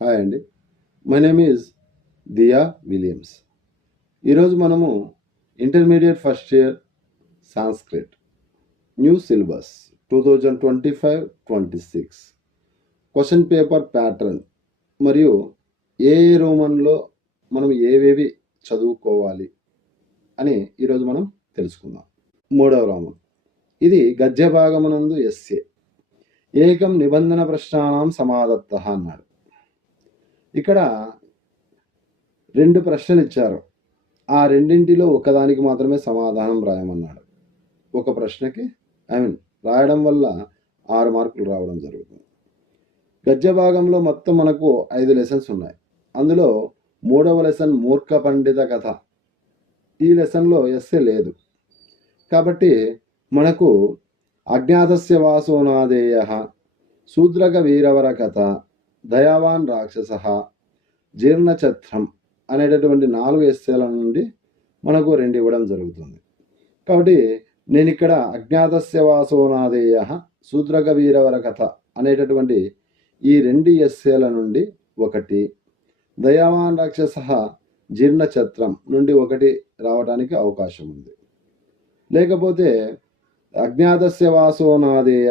Hi అండి. My name is Diya Williams. ఈరోజు మనము intermediate first year Sanskrit new syllabus 2025-26 question paper pattern మరియు ఏ రోమన్లో మనం ఏవేవి చదువుకోవాలి అని ఈరోజు మనం తెలుసుకుందాం. 3వ రోమన్, ఇది గద్య భాగమునందు ఎస్సే. ఏకం నిబంధన ప్రశ్నానాం సమాదత్త అన్నాడు. ఇక్కడ 2 ప్రశ్నలు ఇచ్చారు. ఆ రెండింటిలో ఒకదానికి మాత్రమే సమాధానం రాయమన్నాడు. ఒక ప్రశ్నకి రాయడం వల్ల 6 మార్కులు రావడం జరుగుతుంది. గద్య భాగంలో మొత్తం మనకు 5 లెసన్స్ ఉన్నాయి. అందులో 3వ లెసన్ మూర్ఖ పండిత కథ. ఈ లెసన్లో ఎస్సే లేదు. కాబట్టి మనకు అజ్ఞాతస్య వాసోనాదేయ, శూద్రక వీరవర కథ, దయావాన్ రాక్షస, జీర్ణచత్రం అనేటటువంటి 4 ఎస్సేల నుండి మనకు 2 ఇవ్వడం జరుగుతుంది. కాబట్టి నేను ఇక్కడ అజ్ఞాతస్య వాసోనాదేయ, శూద్రక వీరవర కథ అనేటటువంటి ఈ 2 ఎస్సేల నుండి 1, దయావాన్ రాక్షస, జీర్ణచత్రం నుండి 1 రావడానికి అవకాశం ఉంది. లేకపోతే అజ్ఞాతస్య వాసోనాదేయ